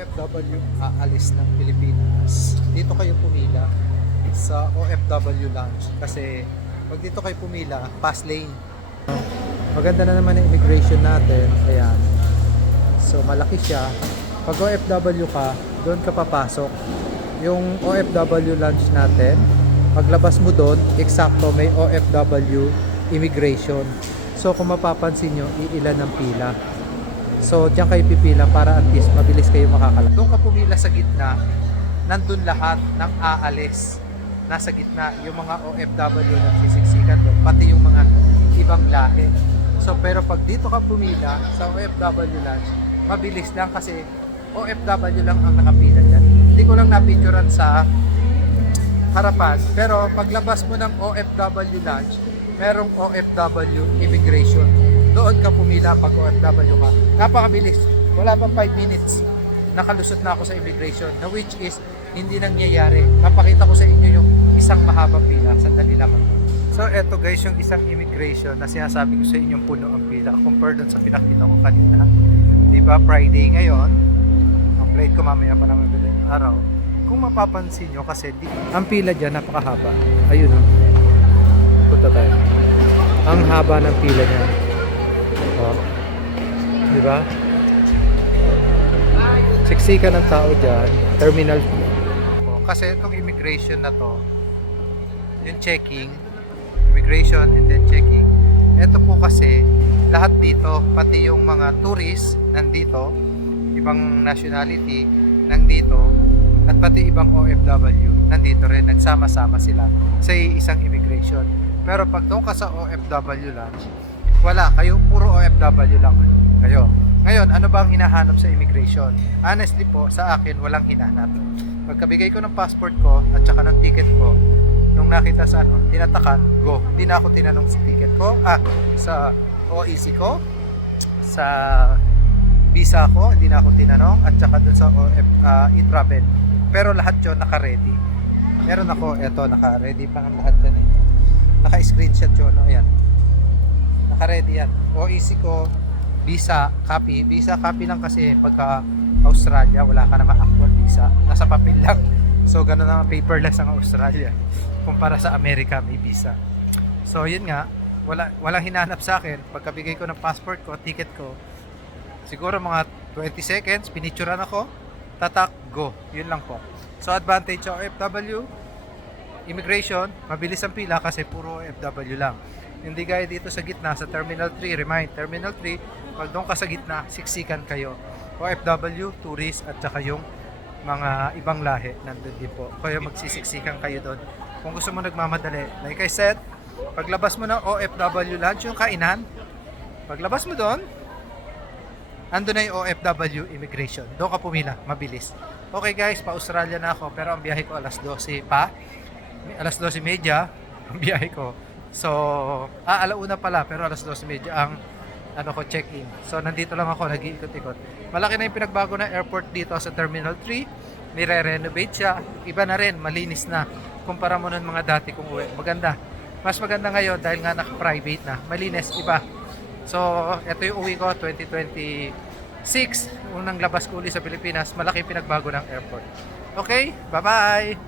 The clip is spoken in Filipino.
OFW aalis ng Pilipinas, dito kayo pumila sa OFW lounge kasi pag dito kayo pumila, fast lane. Maganda na naman ang immigration natin. Ayan. So malaki siya. Pag OFW ka, doon ka papasok. Yung OFW lounge natin, paglabas mo doon, eksakto may OFW immigration. So kung mapapansin nyo, iilan ng pila. So diyan kayo pipila para at least mabilis kayo makakalapit. Doon ka pumila sa gitna, nandun lahat ng aalis. Nasa gitna, yung mga OFW na sisiksikan doon, pati yung mga ibang lahi. So pero pag dito ka pumila sa OFW lounge, mabilis lang kasi OFW lang ang nakapila dyan. Hindi ko lang napicturan sa harapan, pero paglabas mo ng OFW lounge, merong OFW immigration. Doon ka pumila pag OFW ka. Napakabilis. Wala pa 5 minutes. Nakalusot na ako sa immigration, na which is hindi nangyayari. Napakita ko sa inyo yung isang mahabang pila. Sandali lang. So eto guys, yung isang immigration na sinasabi ko sa inyong puno ang pila compared doon sa pinakita ko kanina. Diba Friday ngayon, ang flight ko mamaya pa ng madaling araw. Kung mapapansin nyo kasi ang pila dyan napakahaba. Ayun o. Punta tayo. Ang haba ng pila niya. Oh. Diba? Siksikan ng tao dyan. Terminal 2. Oh, kasi itong immigration na to, yung checking, immigration and then checking. Ito po kasi lahat dito, pati yung mga tourists nandito, ibang nationality nandito, at pati ibang OFW nandito rin, nagsama-sama sila sa isang immigration. Pero pag doon ka sa OFW lounge, wala, kayo puro OFW lang kayo. Ngayon, ano ba ang hinahanap sa immigration? Honestly po, sa akin walang hinahanap. Pagkabigay ko ng passport ko at saka ng ticket ko, nung nakita sa tinatakan, go. Hindi na ako tinanong sa ticket ko, sa OEC ko, sa visa ko, hindi na ako tinanong, at saka dun sa e-travel. Pero lahat yun naka-ready. Meron ako, eto, naka-ready pa ng lahat yan eh. Naka-screenshot yun, no? Ayan. Naka-ready yan. OEC ko, visa copy lang kasi pagka Australia, wala ka naman actual visa. Nasa papel lang. So, ganun naman paperless ang Australia. Kumpara sa Amerika, may visa. So, yun nga, walang hinanap sa akin. Pagkabigay ko ng passport ko, ticket ko, siguro mga 20 seconds, pinicturean ako, tatak, go. Yun lang po. So, advantage sa OFW, immigration, mabilis ang pila kasi puro OFW lang. Hindi gaya dito sa gitna, sa Terminal 3, remind, Terminal 3, pag doon ka sa gitna, siksikan kayo. OFW, tourist, at saka yung mga ibang lahi nandun din po. Kaya magsisiksikan kayo doon. Kung gusto mo nagmamadali, like I said, paglabas mo ng OFW lunch, yung kainan, paglabas mo doon, ando na yung OFW immigration. Doon ka pumila, mabilis. Okay guys, pa-Australia na ako, pero ang biyahe ko alas 12 pa. Alas 12:30 ang biyahe ko. So, alauna pala, pero alas 12:30 ang check-in. So, nandito lang ako, nag-iikot-ikot. Malaki na yung pinagbago na airport dito sa Terminal 3. Nire-renovate siya. Iba na rin, malinis na. Kumpara mo nun mga dati kong uwi. Maganda. Mas maganda ngayon dahil nga naka-private na. Malinis, iba. So, ito yung uwi ko, 2026. Unang labas ko uli sa Pilipinas. Malaki pinagbago ng airport. Okay, bye-bye!